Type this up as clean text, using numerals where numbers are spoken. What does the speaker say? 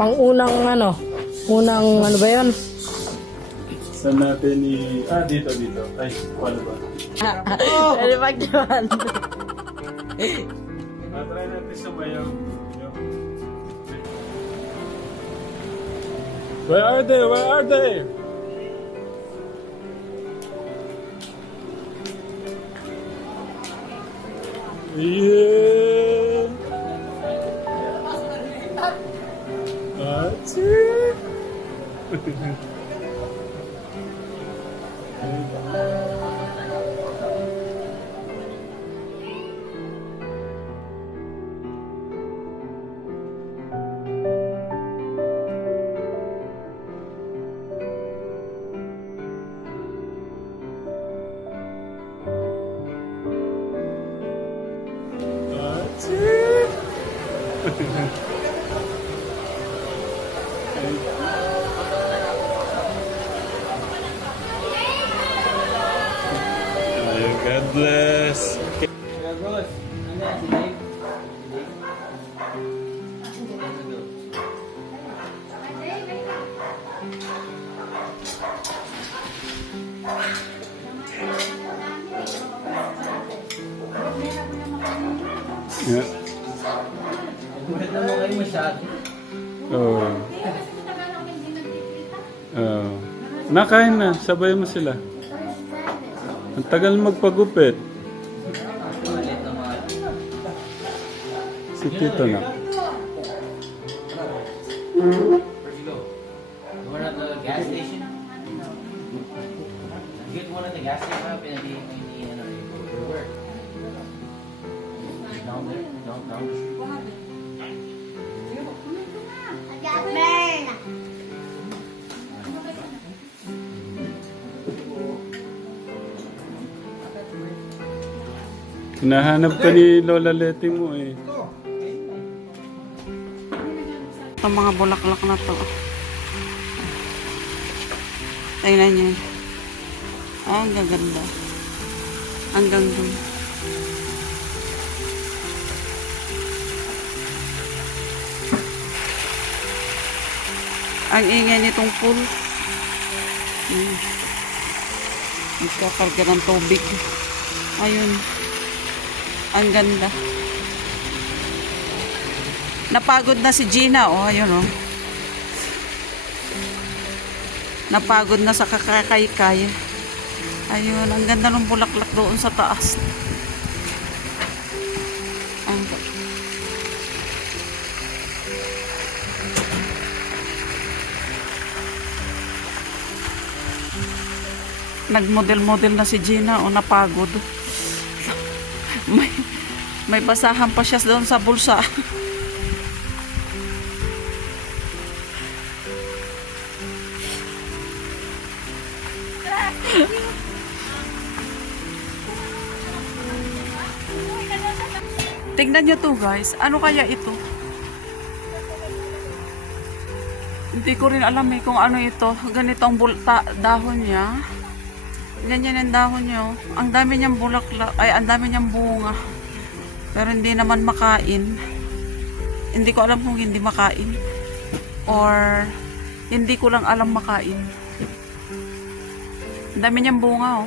Pang unang unang ba yun? Saan natin dito. Ay, wala ba? Pwede ba dyan? Try natin sa mayang. Where are they? Where are they? Yeah. That's it. That's it. God bless. Yeah. Oh. Oh. Nakain na, sabay mo sila. Ang tagal magpagupit. Si Tito na. One at the gas station? Get one at the gas station up in the work. Down there? Down the street? Hinahanap ka ni Lola Leti mo eh. Itong mga bulaklak na to. Tingnan niyo. Ang gaganda. Hanggang dun. Ang ingay nitong pool. Nagkakarga ng tubig. Ayun. Ang ganda. Napagod na si Gina, ayun Napagod na sa kakakaykay. Ayun, ang ganda ng bulaklak doon sa taas. Nagmodel-model na si Gina, napagod. May basahan pa siya doon sa bulsa. Tingnan nyo to guys. Ano kaya ito? Hindi ko rin alam kung ano ito. Ganito ang dahon niya. Ganyan ang dahon niya. Ang dami niyang bulaklak. Ay, ang dami niyang bunga. Pero hindi naman makain. Hindi ko alam kung hindi makain. Or hindi ko lang alam makain. Ang dami niyang bunga